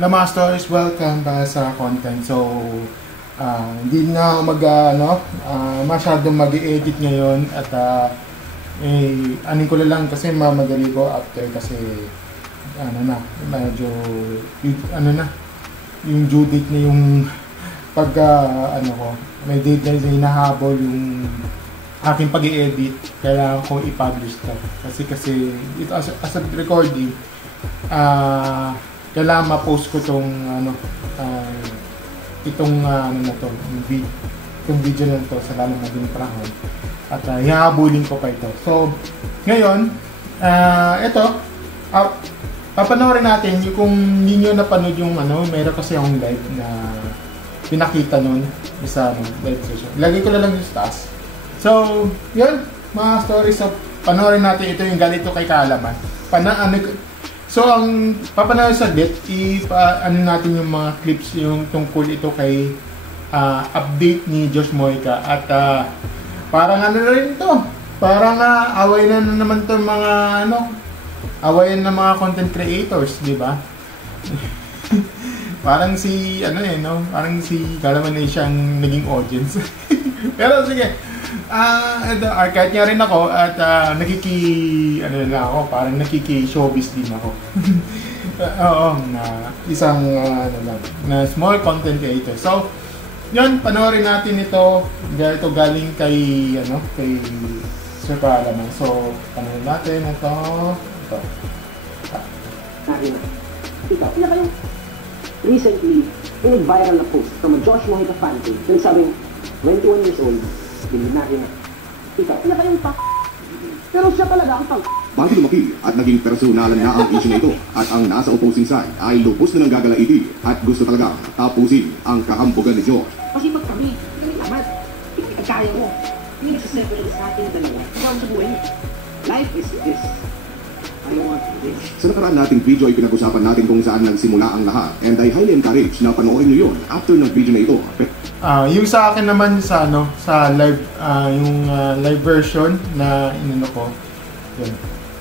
Lamasters, welcome ba sa content. So, hindi na ako masyadong mag-edit ngayon at anin ko lang kasi mamadali ko after kasi medyo yung due date na yung may date na hinahabol yung aking pag-i-edit, kailangan ko i-publish to. Kasi ito as a recording, kailangan ma-post ko itong itong video na to sa lalong maging panahon at hihabulin ko pa ito. So ngayon, papanoorin natin yung kung hindi nyo napanood yung meron kasi akong live na pinakita nun sa live session. Lagay ko na lang yung taas. So yun, mga stories. So panoorin natin ito yung galito kay Kaalaman. So ang papanood sa natin yung mga clips yung tungkol ito kay update ni Josh Mojica at parang na rin to. Parang away na naman to mga away na mga content creators, di ba? Parang parang si Kaalaman na siyang naging audience. Pero sige. Arcade niya rin ako at parang nakiki-showbiz din ako. Oo, isang na small content creator. So, yun, panoorin natin ito. Ito galing kay Sir Kaalaman. So, panoorin natin ito. Ikaw, kayo recently, viral na post from a Josh Mojica fan page. Nagsabing, 21 years old, binari na. Ikaw, kayong pero siya talaga ang Bago lumaki at naging personalan na ang issue na ito at ang nasa opposing side ay lubos na ng gagalaiti at gusto talaga tapusin ang kahambugan ni Josh. Kasi pag kami, hindi naman. Kaya mo. Hindi nagsaseparate sa ating dalawa. Ikaw sa buhay niya. Life is this. I don't want this. Sa nakaraan nating video ay pinag-usapan natin kung saan nagsimula ang lahat and I highly encourage na panoorin nyo yun after ng video na ito. Yung sa akin naman sa live yung live version na ko. Yan.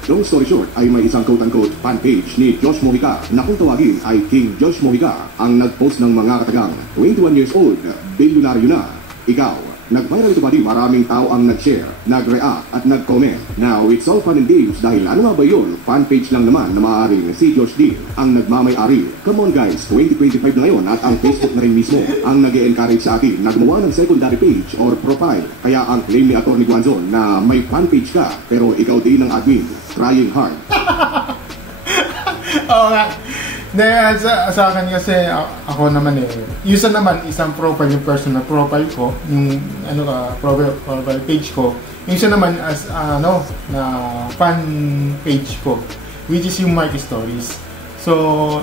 Long story short ay may isang quote-unquote fan page ni Josh Mojica na kung tawagin ay King Josh Mojica ang nag-post ng mga katagang 21 years old, bilyonaryo na, ikaw. Nag-viral ito ba di maraming tao ang nag-share, nag-react at nag-comment. Now, it's all fun and games dahil ano nga ba yun? Fan page lang naman na maaaring si Josh Dean ang nagmamay-ari. Come on guys, 2025 na ngayon at ang Facebook na rin mismo ang nag-e-encourage sa akin na gumawa ng secondary page or profile. Kaya ang claim ni Atty. Guanzon na may fan page ka pero ikaw din ang admin, trying hard. Oo nga. Sa akin kasi ako naman user naman isang profile yung personal profile ko, yung profile page ko. Yung isa naman as na fan page ko, which is yung Mike Stories. So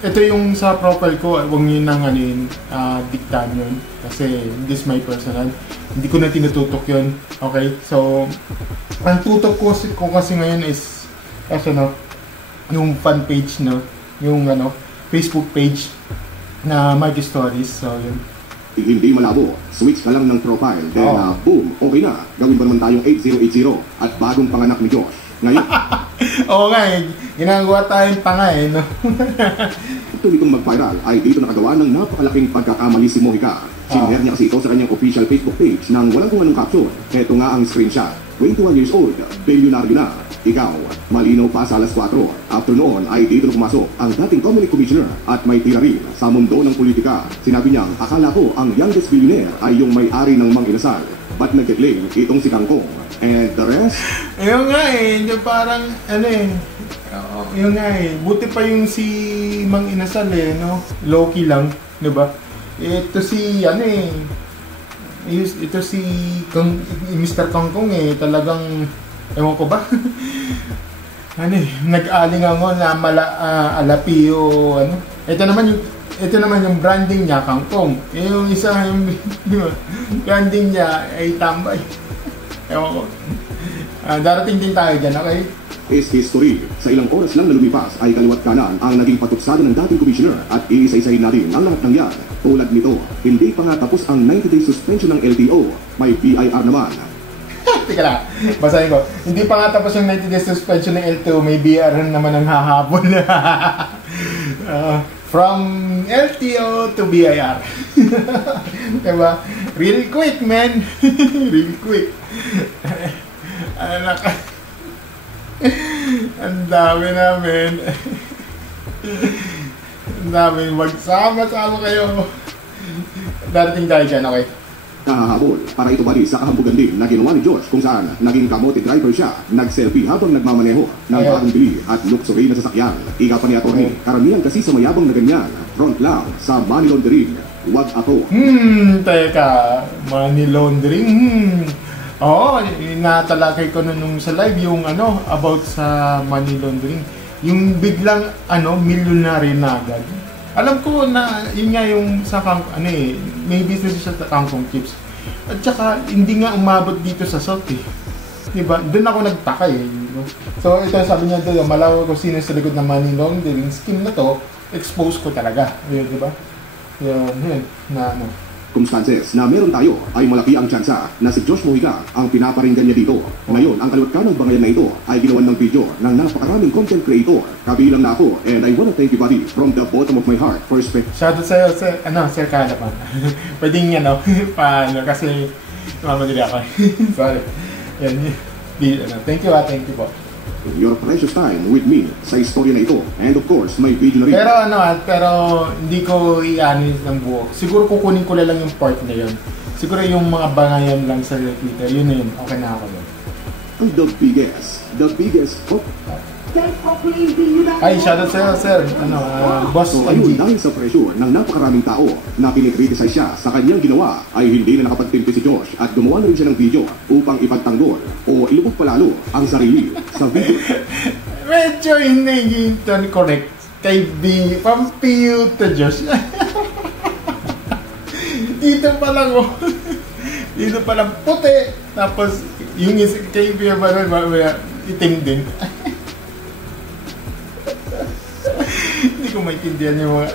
ito yung sa profile ko, wag niyo nang diktahan yun kasi this is my personal. Hindi ko na tinututok yun. Okay? So ang tutok ko kasi ngayon is yung fan page yung Facebook page na Mike Stories. So yun. Hindi malabo, switch ka lang ng profile, then boom, okay na. Gawin ba naman tayong 8080 at bagong panganak ni Josh. Ngayon, oo nga ginagawa tayong tanga no? Tuloy itong mag-viral ay dito nakagawa ng napakalaking pagkakamali si Mojica. Sinare niya kasi ito sa kanyang official Facebook page nang walang kung anong caption. Ito nga ang screenshot. 21 years old, bilyonaryo na. Ikaw, malinaw pa sa alas 4. After noon ay dito na pumasok ang dating Comelec Commissioner at may tira rin sa mundo ng politika. Sinabi niyang, akala ko ang youngest billionaire ay yung may-ari ng Mang Inasal. Ba't nagkitling itong si Kangkong? And the rest? Ayun nga yung parang yun nga buti pa yung si Mang Inasal low-key lang, di ba? Ito si ito si Mr. Kangkong talagang ewan ko ba? Nag-alingangon na alapiyo Ito naman yung branding niya Kangkong. Yung isa yung branding niya ay tambay. Ewan ko. Darating din tayo dyan, okay? Is history. Sa ilang oras lang na lumipas ay kaliwat kanan ang naging patutsada ng dating commissioner at iisa-isahin natin ang lahat ng yan. Tulad nito, hindi pa nga tapos ang 90-day suspension ng LTO. May BIR naman. Teka lang, basahin ko. Hindi pa nga tapos yung 90 days suspension ng L2, may BR naman ang hahabol. From LTO to BIR. Diba? Real quick, man. Real quick. Ang dami namin. Ang dami. Magsama-sama kayo. Darating tayo dyan, okay? Kahahabol para ito bali sa kahambugan din na ginawa ni Josh kung saan naging kamote driver siya, nag-selfie habang nagmamaneho ng bagong bili at luxury na sasakyan. Ika pa ni Atty. Karamihan kasi sa mayabang na ganyan, front lang sa money laundering. Wag ako. Teka, money laundering. Oo, natalakay ko nung sa live yung about sa money laundering. Yung biglang milyonary na agad. Alam ko na yun nga yung sa may business siya sa kangkong chips. At saka hindi nga umabot dito sa South eh. Diba? Doon ako nagtaka eh. So ito sabi niya doon, malaw ko sino sa likod ng money laundering scheme na to, expose ko talaga. Yun, diba? Yun, na Circumstances na meron tayo ay malaki ang tsansa na si Josh Mojica ang pinaparinggan niya dito. Ngayon, ang kaliwat kanang bangayan na ito ay ginawan ng video ng napakaraming content creator. Kabilang na ako, and I wanna thank you buddy from the bottom of my heart for shoutout sa'yo, Sir Kalapan. Pwedeng paano, kasi mamadali ako. Sorry. Yan, thank you po. your precious time with me sa istorya na ito. And of course, may video na rin. Pero hindi ko i-anin ng buo. Siguro kukunin ko lang yung part na yun. Siguro yung mga bangayan lang sa Twitter, yun na yun. Okay na ako yun. The biggest ay, shoutout sa'yo, sir. Boss so, ayun, dahil sa pressure ng napakaraming tao na pinikriticize siya sa kanyang ginawa, ay hindi na nakapagtimpi si Josh at gumawa na rin siya ng video upang ipagtanggol o ilubog palalo ang sarili sa video. Medyo hindi correct. Kay B, Pampio to Josh. Dito pa lang dito pa lang puti. Tapos, yung kay B, itim din. Hindi ko maintindihan yung mga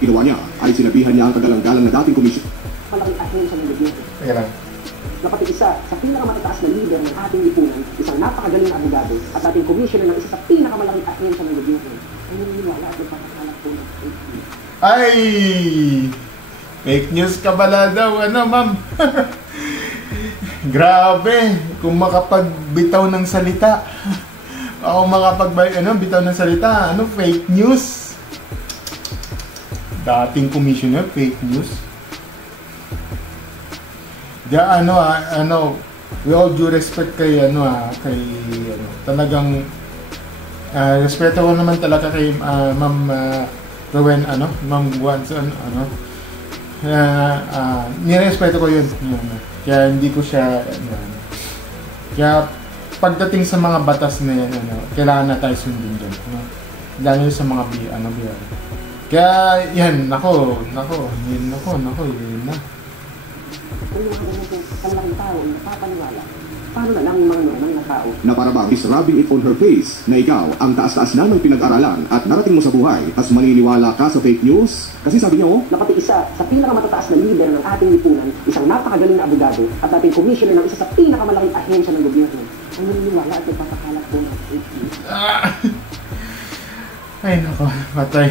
Ginawa niya ay sinabihan niya ang kagalang-galang na dating komisyon. Malaking ahensya sa gobyerno. Kaya lang. Na pati isa sa pinakamatataas na leader ng ating lipunan, isang napakagaling na abogado at ating commissioner ng isa sa pinakamalaking ahensya ng gobyerno. Ay naniniwala at nagpapakalat po ng fake news. Ay! Fake news ka bala daw, ma'am? Grabe! Kung makapagbitaw ng salita. Ako bitaw ng salita, fake news. Dating commissioner, fake news. We all due respect kay talagang respeto ko naman talaga kay Ma'am Rowen, Ma'am Guanzon, nirespeto ko yun. Kaya hindi ko siya, kaya pagdating sa mga batas na yan, kailangan na tayo sundin dyan. Lalo sa mga BR. Kaya, yan, nako, yun na. Kung mga ganun po, kalaking tao, napapaniwala. Paano na lang yung mga normal na tao? Na para bang is rubbing it on her face na ikaw ang taas-taas na ng pinag-aralan at narating mo sa buhay as maniniwala ka sa fake news? Kasi sabi niya na pati isa sa pinakamatataas na leader ng ating lipunan, isang napakagaling na abogado at ating commissioner ng isa sa pinakamalaking ahensya ng gobyerno, ang naniniwala at nagpapakalat po ng fake news. Ay nako, patay.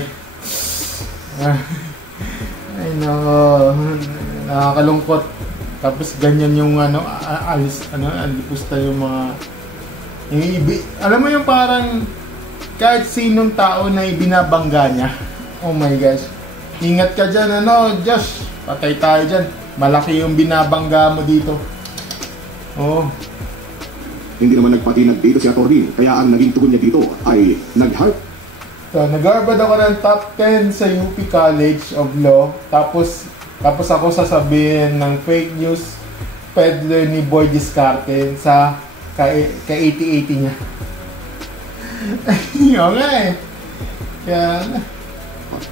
Ay nako, nakakalungkot. Tapos ganyan yung alipusta yung mga alam mo yung parang kahit sinong tao na ibinabangga niya. Oh my gosh. Ingat ka dyan, Josh. Patay tayo dyan. Malaki yung binabangga mo dito. Oh. Hindi naman nagpatinag dito si Atty. Kaya ang naging tugon niya dito ay nag-heart. So, nag-Harvard ako ng top 10 sa UP College of Law. Tapos ako sasabihin ng fake news peddler ni Boy Discarte sa ka-80-80 niya. Yun nga eh. Kaya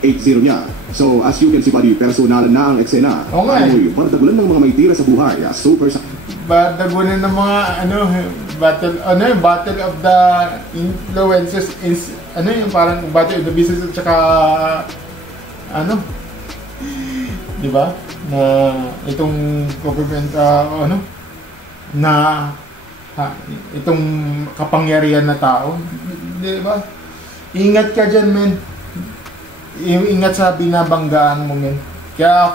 8-0 niya. So, as you can see, buddy, personal na ang eksena. Oo nga eh. Pardagulan ng mga may tira sa buhay. Super sa... Pardagulan ng mga, battle of the influencers is, yung parang battle of the business at saka, di ba? Na itong government, itong kapangyarihan na tao, di ba? Ingat ka dyan, men. Ingat sa binabanggaan mo, men. Kaya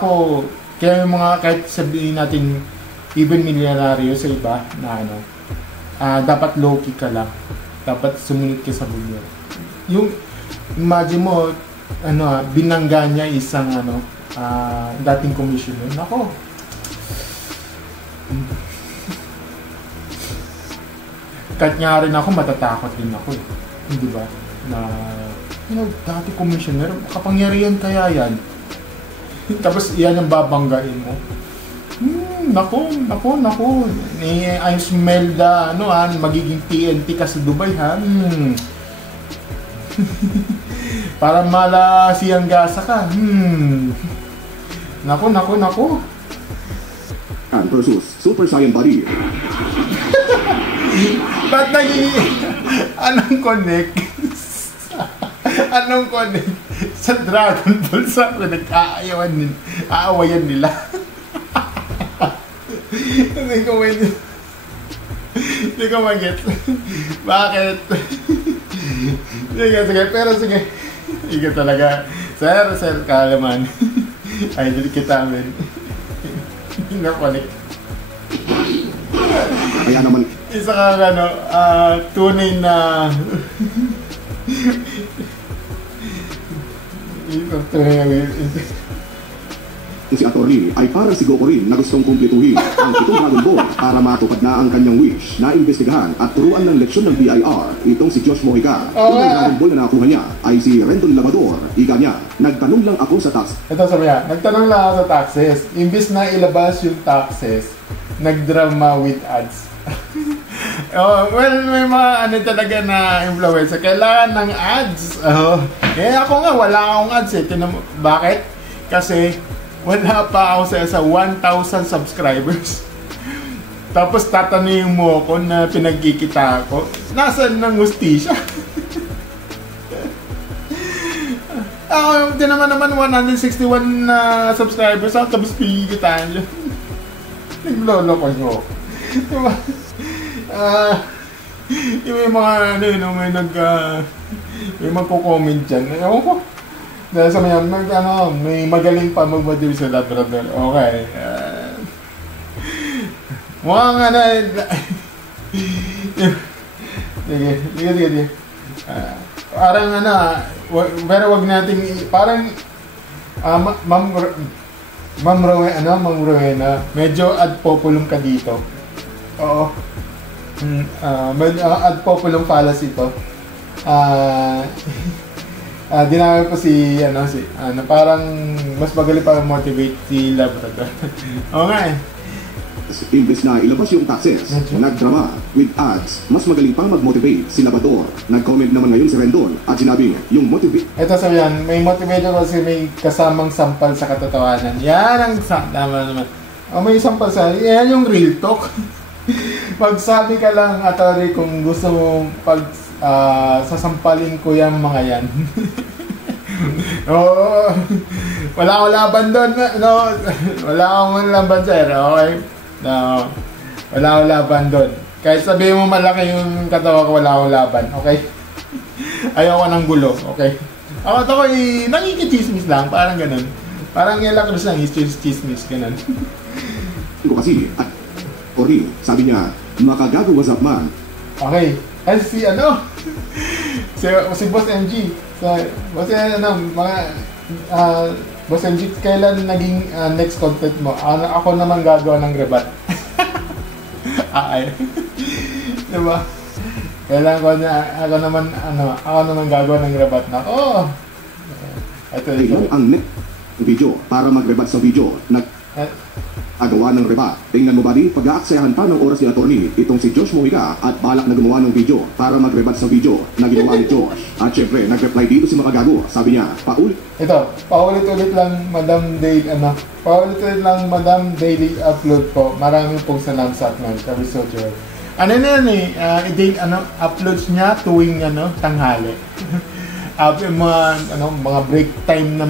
yung mga, kahit sabihin natin, even milyonaryo sa iba, na ano, dapat low-key ka lang. Dapat sumunod ka sa bulyo. Yung, imagine mo, binangga niya isang, dating commissioner. Nako. Kahit nga rin ako, matatakot din ako eh. Hindi ba? Na, dati commissioner, kapangyarihan kaya yan. Tapos yan ang babanggain mo. Nako. I smell the, magiging TNT ka sa Dubai, ha? Para mala siyang gasa ka. Nako. And versus Super Saiyan Body. Ba't anong connect? Anong connect sa Dragon Ball sa aawayan nila? Hindi ko mag-get. Bakit? Sige, pero sige. Sige talaga. Sir, kalaman. Idol kita, men. Nakunik. Kaya naman, isa ka tunay na si Atty. Ay parang si Goku rin na gustong kumpletuhin ang 7 Dragon Ball para matupad na ang kanyang wish na imbestigahan at turuan ng leksyon ng BIR itong si Josh Mojica. Kung ang Dragon Ball na nakuha niya ay si Rendon Labrador. Ika niya, nagtanong lang ako sa tax. Ito sabi niya, nagtanong lang ako sa taxes. Imbis na ilabas yung taxes, nagdrama with ads. May mga talaga na influencer. Kailangan ng ads. Ako nga, wala akong ads eh. Bakit? Kasi wala pa ako sa 1,000 subscribers. Tapos tatanungin mo ako na pinagkikita ko, nasaan ng hustisya? Ako, di naman 161 subscribers ako, tapos pinagkikitaan nyo. Naglolo ko nyo. Diba? Yung mga may magko-comment dyan. Ewan ko. Dahil sa may magaling pa mag-module sa Labrador. Okay. Mukhang Sige. Parang pero wag natin, parang, Ma'am Rowena, medyo ad populum ka dito. Oo. Ad populum fallacy to. Dinami po parang mas magaling para motivate si Labrador. Okay. Imbes na ilabas yung taxes, nagdrama with ads, mas magaling pang mag-motivate si Labrador. Nag-comment naman ngayon si Rendon at sinabi yung motivate. Ito sabi yan, may motivator kasi may kasamang sampal sa katotohanan. Yan ang tama naman. May sampal yan yung real talk. Magsabi ka lang, Atty, kung gusto mo sasampalin ko yung mga yan. Wala akong laban doon. Wala akong laban, sir. Okay? No, wala akong laban doon. Kahit sabihin mo malaki yung katawa ko, wala akong laban. Okay? Ayoko ng gulo. Okay? Ako nakikichismis lang. Parang ganun. Parang Yela Cruz lang, chismis. Ganun. Ito kasi, Ori, sabi niya, makagago was up man. Okay. Kasi si Boss MG. Boss MG, kailan naging next content mo? Ako naman gagawa ng rebat. Diba? Kailan ako naman gagawa ng rebat na. Ito. Ang next video para mag-rebat sa video. Agawa ng rebat. Tingnan mo ba di, pag-aaksayahan pa ng oras ni Atty. Itong si Josh Mojica at balak na gumawa ng video para mag-rebat sa video na ginawa ni Josh. At syempre, nag-reply dito si Makagago. Sabi niya, paulit-ulit lang Madam Daily upload po. Maraming pong salamat sa atin. Sabi Sojo. Uploads niya tuwing tanghali. Mga break time ng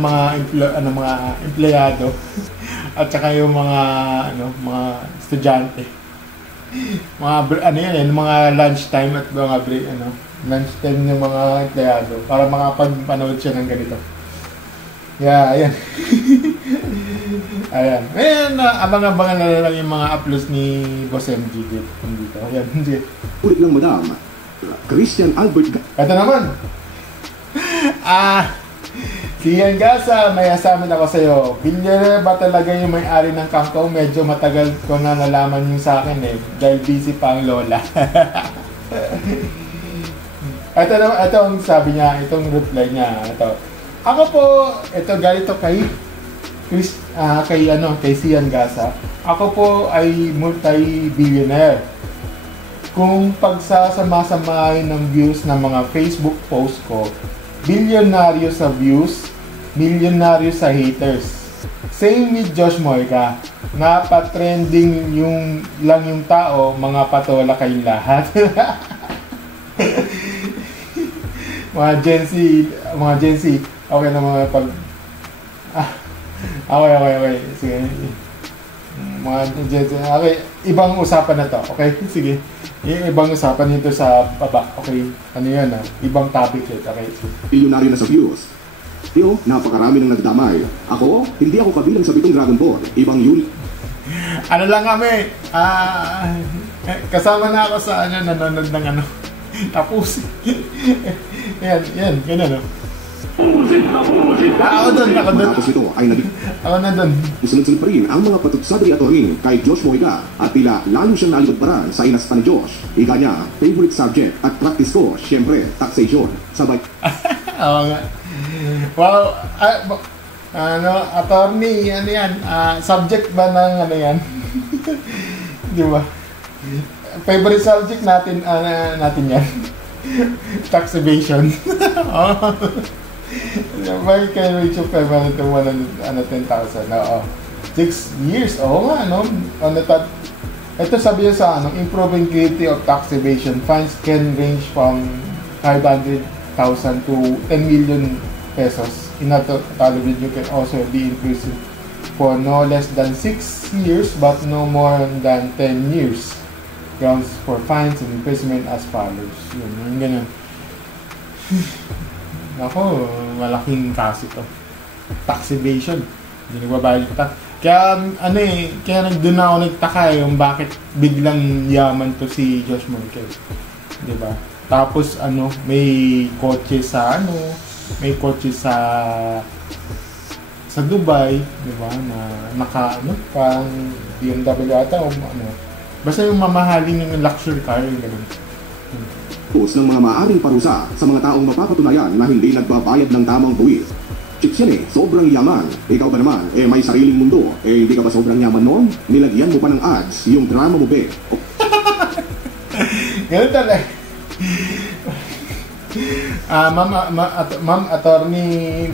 mga empleyado. At saka yung mga estudyante. Mga lunch time at mga break lunchtime ng mga empleyado para makapagpanood siya ng ganito. Yeah, ayan. Ayan. Ayan, abang-abangan na lang yung mga uploads ni Boss MG dito. Ayan, hindi. Ulit lang, Madam. Christian Albert Ito naman. Si Ian Gasa, may asamin ako sa'yo. Billionaire ba talaga yung may-ari ng Kangkong? Medyo matagal ko na nalaman yung sa akin eh. Dahil busy pa ang lola. Ito ang sabi niya, itong reply niya. Ito. Ako po, ito ganito kay si Ian Gasa. Ako po ay multi-billionaire. Kung pagsasama-samahin ng views ng mga Facebook post ko, bilyonaryo sa views, milyonaryo sa haters. Same with Josh Moica. Napatrending yung tao, mga patola kayong lahat. mga Gen Z, okay na mga pag... Okay. Sige. Mga Gen Z, okay. Ibang usapan na to, okay? Sige. Ibang usapan nito sa baba, okay? Ano yan, ibang topic yun, okay? Bilyonaryo na sa views. Yo, napakarami nang nagdamay. Ako, hindi ako kabilang sa pitong Dragon Ball. Ibang yun. Ano lang kami, kasama na ako sa nanonood ng tapos. yan, ganun, Ako doon. Tapos ito ay Ako na doon. Sunod-sunod pa rin ang mga patutsabi at orin kay Josh Moica at tila lalo siyang nalibagbaran sa inaspan ni Josh. Ika niya, favorite subject at practice ko, syempre, taxation. Sabay. Oo nga. Wow, attorney, ano yan? Subject ba ng yan? Di ba? Favorite subject natin yan. Tax evasion. Bakit kayo Rachel Pema nito 10,000? Oo. 6 years. Oo nga, no? Ito sabi niya sa improving quality of tax evasion. Fines can range from 500,000 to 10 million pesos. In other words, you can also be imprisoned for no less than 6 years but no more than 10 years. Grounds for fines and imprisonment as follows. Yun, ganun. Ako, malaking kaso to. Tax evasion. Hindi nagbabayad yung tax. Kaya, kaya doon ako nagtaka yung bakit biglang yaman to si Josh Moica. Diba? Tapos, may kotse sa Dubai, diba? Na parang BMW ata, basta yung mamahaling yung luxury car, yung ganun. Ng mga maaring parusa sa mga taong mapapatunayan na hindi nagbabayad ng tamang buwis. Chicks yan sobrang yaman. Ikaw ba naman, may sariling mundo. Hindi ka ba sobrang yaman noon? Nilagyan mo pa ng ads, yung drama mo be. Ganun talaga. Ma'am attorney,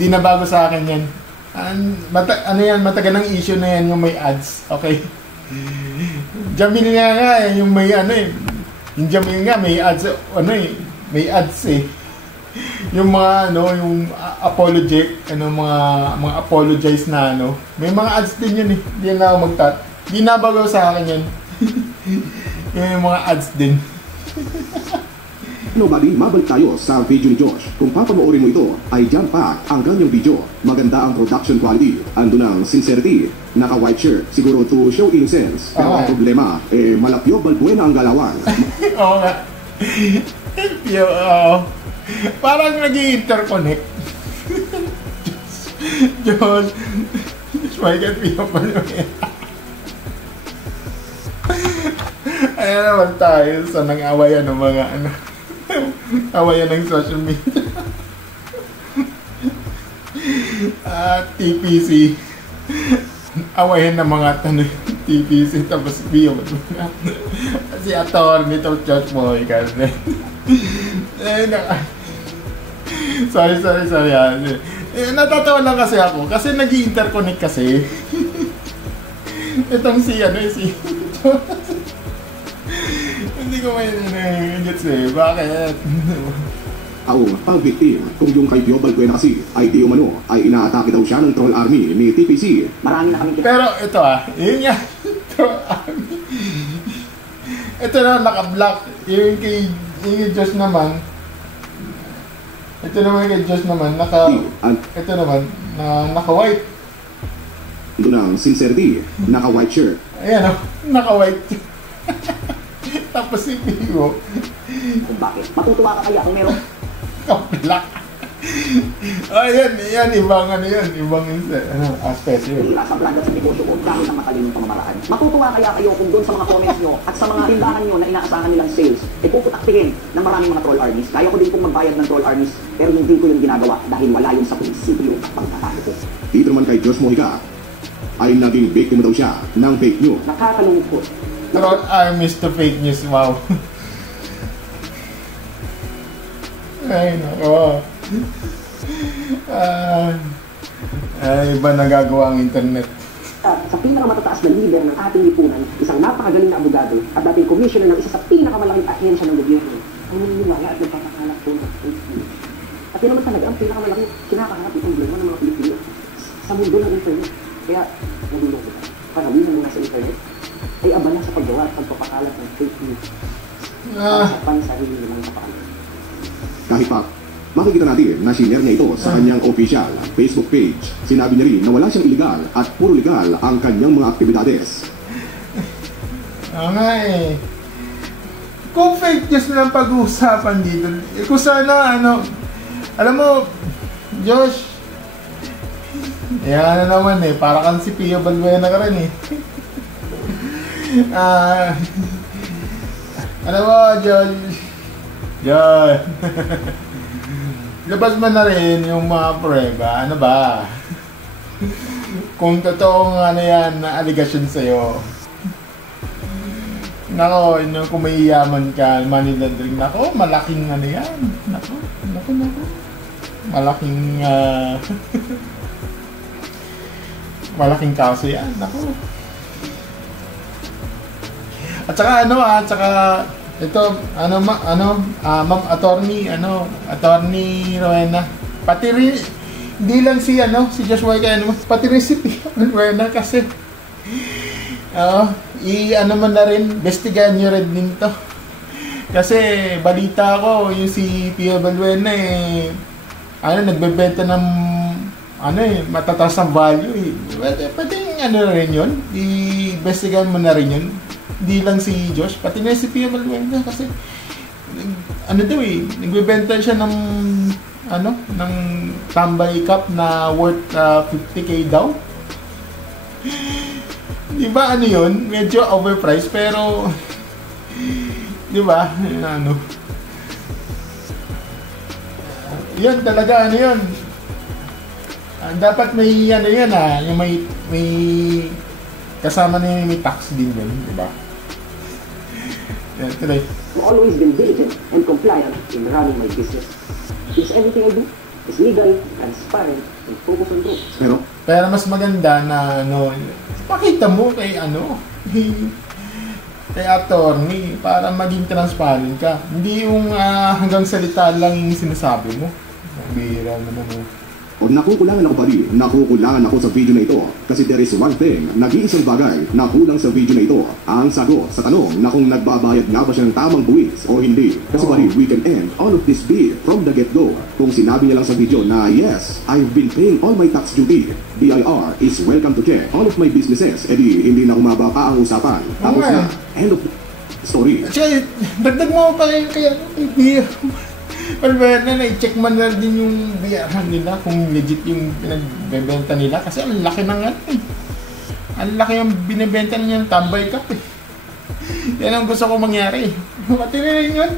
di na bago sa akin yan. Matagal ng issue na yan yung may ads. Okay? Jamil nga yung may yung Jamil nga, may ads, may ads yung mga, yung apology, mga apologize na, may mga ads din yun Hindi na ako Hindi na bago sa akin yan. Yung mga ads din. Nobody, mabalik tayo sa video ni Josh. Kung papanoorin mo ito, ay jump pack ang kanyang video. Maganda ang production quality. Andun ang sincerity. Naka-white shirt. Siguro to show innocence. Pero ang problema, malapyo balbuena ang galawan. Oo nga. Parang nag-i-interconnect. Josh. Why can't we open Ayan naman tayo sa nang-awayan ng mga awayan ng social media. TPC. Awayan ng mga TPC tapos biyod. Si attorney to Josh Moica. Sorry. Natatawa lang kasi ako kasi nag-i-interconnect kasi. Itong si hindi ko may gets bakit? Ang victim, kung yung kay Pio Balbuena kasi ay di umano, ay inaatake daw siya ng troll army ni TPC. Marami na kami. Pero ito yun nga, troll army. Ito na naka-block. Yung kay Yung Diyos naman, ito naman kay Diyos naman, ito naman, naka-white. Ito ng sincerity, naka-white shirt. Ayan o, naka-white. Tapos si Pio, Kung bakit? Matutuwa ka kaya kung meron ka-black. Ayan, ibang aspect yun. nila sa vlog at sa negosyo ko dahil sa matalinong pamamaraan. Matutuwa kaya kayo kung doon sa mga comments nyo at sa mga tindahan nyo na inaasahan nilang sales, puputaktihin ng maraming mga troll armies. Kaya ko din pong magbayad ng troll armies, pero hindi ko yung ginagawa dahil wala yun sa prinsipyo at pagkatao ko. Dito naman kay Josh Mojica, ay naging victim daw siya ng fake news. Nakakalungkot. Troll armies to fake news, wow. Ay, nako. Iba nagagawa ang internet. Sa pinakamataas na leader ng ating lipunan, isang napakagaling na abogado at dating commissioner ng isa sa pinakamalaking ahensya ng gobyerno, ang naniniwala at nagpapakalap po ng fake news. At yun naman talaga ang pinakamalaking kinakaharap ng problema ng mga Pilipino sa mundo ng internet. Kaya, nalulungkot ka. Karamihan mo nasa internet ay abala sa paggawa at pagpapakalat ng fake news. Sa pansarili naman sa pakalat. Kahit pa, makikita natin na sinare niya ito sa kanyang official Facebook page. Sinabi niya rin na wala siyang illegal at puro legal ang kanyang mga aktibidades. Nga eh. Kung fake news na lang pag-uusapan dito, kung sana alam mo, Josh, yan na naman eh, para kang si Pio Balbuena ka rin eh. Alam mo, Josh, labas mo na rin yung mga prueba. Ano ba? Kung totoong yan na allegation sa'yo. Nako, kung may yaman ka, money laundering, nako, malaking yan. Nako. Malaking malaking kaso yan. Nako. At saka ito, ma'am attorney Rowena. Pati rin, hindi lang si Josh Mojica, pati rin si Pio Balbuena kasi, man na rin, investigahan nyo rin din to. Kasi, balita ko, yung si Pio Balbuena nagbebenta ng, matataas ang value eh. Pwede rin yun, i-investigahan mo na rin yun. Hindi lang si Josh, pati na si Pio Balbuena kasi nagbebenta siya ng ng tambay cup na worth 50k daw. Di ba yun? Medyo overpriced pero di ba? Yun talaga yun. Dapat may yung may kasama na may tax din doon, di ba? Today. I've always been diligent and compliant in running my business. Because everything I do is legal, transparent, and focus on truth. Pero mas maganda na pakita mo kay kay attorney para maging transparent ka. Hindi yung hanggang salita lang yung sinasabi mo. Bira naman mo. O nakukulangan ako sa video na ito kasi there is one thing, nag-iisang bagay na kulang sa video na ito, ang sagot sa tanong na kung nagbabayad nga ba siya ng tamang buwis o hindi. Kasi we can end all of this beef from the get-go. Kung sinabi niya lang sa video na yes, I've been paying all my tax duty, BIR is welcome to check all of my businesses, edi hindi na umaba pa ang usapan. Tapos na, end of story. Actually, dagdag mo pa kaya Balbuena, i-check man na din yung BR nila kung legit yung pinagbebenta nila kasi ang laki ng ang laki yung binibenta niya ng tambay cup eh. Yan ang gusto ko mangyari. Pati rin yun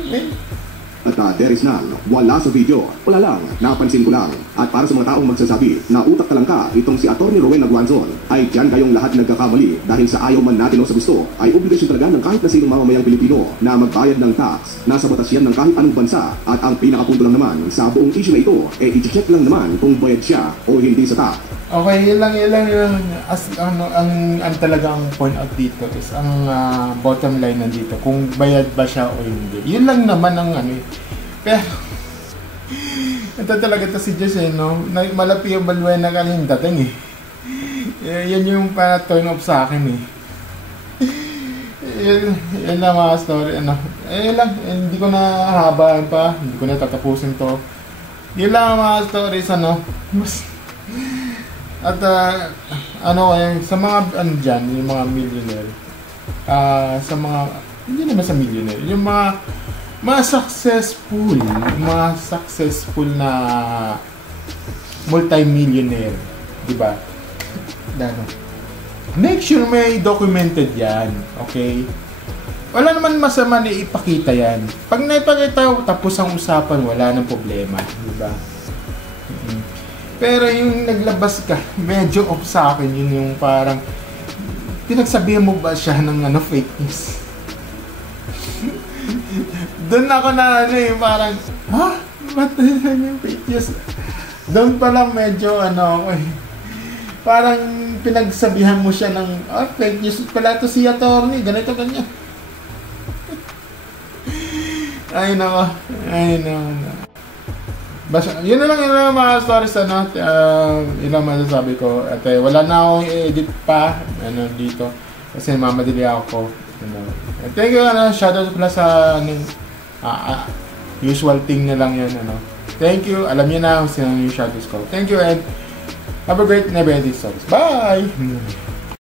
At there is none, wala sa video, wala lang, napansin ko lang. At para sa mga taong magsasabi na utak ka lang ka, itong si Atty. Rowena Guanzon, ay dyan kayong lahat nagkakamali dahil sa ayaw man natin o sa gusto, ay obligasyon talaga ng kahit na sinong mamamayang Pilipino na magbayad ng tax. Nasa batas yan ng kahit anong bansa. At ang pinakapunto lang naman sa buong issue na ito, i-check lang naman kung bayad siya o hindi sa tax. Okay, yun lang. Ang talagang point out dito is ang bottom line nandito, kung bayad ba siya o hindi. Yun lang naman ang Pero, ito talaga to si Josh Malapi yung Balbuena kanina dating yan yung turn off sa akin yun lang mga story, ano. Yun lang, hindi ko na hahabaan pa, hindi ko na tatapusin to. Yun lang mga stories, ano. At, ano, sa mga, ano dyan, yung mga millionaire, sa mga, hindi naman sa millionaire, yung mga successful na multi-millionaire, di ba? Make sure may documented yan, okay? Wala naman masama na ipakita yan. Pag naipakita, tapos ang usapan, wala nang problema, di ba? Pero yung naglabas ka, medyo off sa akin yun, yung parang pinagsabihan mo ba siya ng fake news? Doon ako na yung parang, ha? Ba't yung fake news? Doon pa lang medyo parang pinagsabihan mo siya ng fake news pala to si attorney, ganito ganyan. Ay nako. Basta, yun na lang mga stories yun lang masasabi ko. At wala na akong i-edit pa dito kasi mamadali ako. Thank you, shoutout pala sa usual thing na lang yun. Thank you, alam niyo na kung sino yung shoutouts ko. Thank you and have a great never-ending stories. Bye!